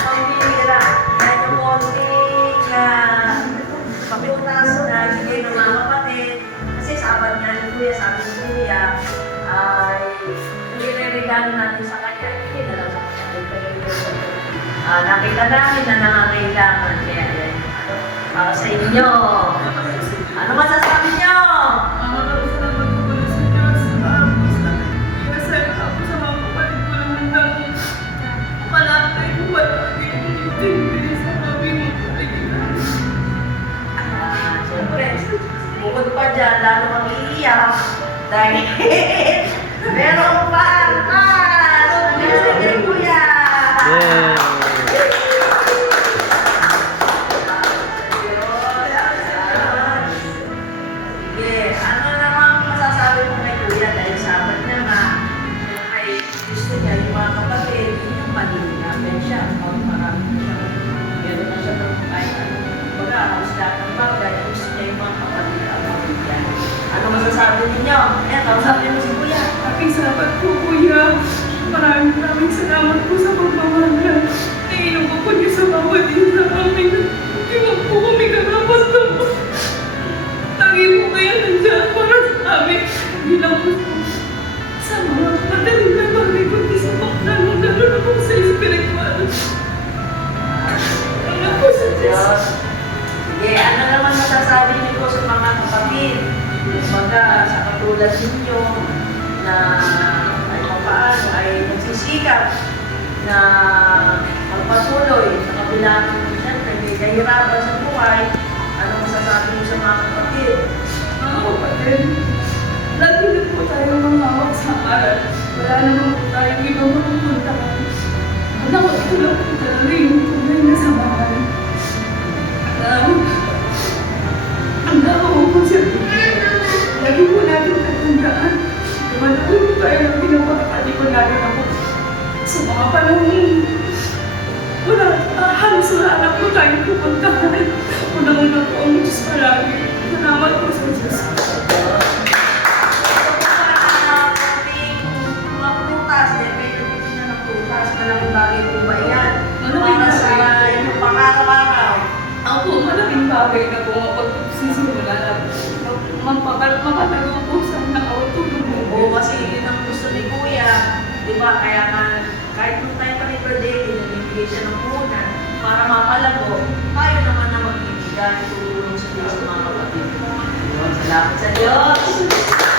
Pambihira. Kaya yung konting papunas na ibigay ng mga kapatid. Kasi sabi niya ni Kuya, sabi ni Kuya, ay nire-regalo natin sa kanya. Hindi na lang sa kanya. Nakita namin na nangangailangan. Kaya yan. Para sa inyo. Ano masasabi niyo? Siyempre, bukod pa dyan, lalo kang iiyak. Dahil, meron pa ang mas! Sige, Kuya! Sige, ano namang masasabi mo kay Kuya? Dahil sabat niya nga, ay gusto niya yung mga kapatid, yung malinapin siya. Pag marami siya, gano'n na siya ng kahit ano. Baga, halos lahat ng bagay, gusto niya yung mga kapatid ang mabigyan. Ano masasabi ninyo? Ayan, kausapin mo si Kuya. Aking salamat po, Kuya. Maraming salamat po sa pagmamahal. Naiinom ko po niyo sa bawat isa sa amin. Hindi mo po kami karapas na po. Lagi po kayo nandiyan para sa amin. Hindi lang po sa mga kapatid na bagay kundi sa mga lalo na po sa espiritual. Ano po sa Diyos? Sige, ano naman masasabi niyo po sa mga kapatid? Kumbaga, sa katulad ninyo na ay paano ay nagsisikap na magpatuloy sa kabila ng siyempre may kahirapan sa buhay. Ano masasabi niyo sa mga kapatid? Mga kapatid, lagi na po tayo mamawag sa aral. Wala naman po tayong ibang mapupuntahan. Alam ko, ito lang po talaga yung tunay na samahan. Ang dako po siya. Lagi po natin tatandaan. Malaki po tayo ng pinapakakalikon natin ako. Sa mga panahon, halos wala na po tayong pupuntahan. Unang-una po ang Diyos palagi. Salamat po sa Diyos. Mga prutas, depende po siya ng prutas. Malaking bagay po ba yan? Malaking Para sa bagay. inyong pangaraw-araw. Ako, malaking bagay na po mapagsisimula na mapapatago po sana ako tulong mo. Oo, kasi yun ang gusto ni Kuya. Di ba? Kaya nga, kahit nung tayo pa ni birthday, nagbibigay siya ng punan para mapalago, tayo naman na magbibigay tulong sa Diyos mga kapatid. Salamat sa Diyos!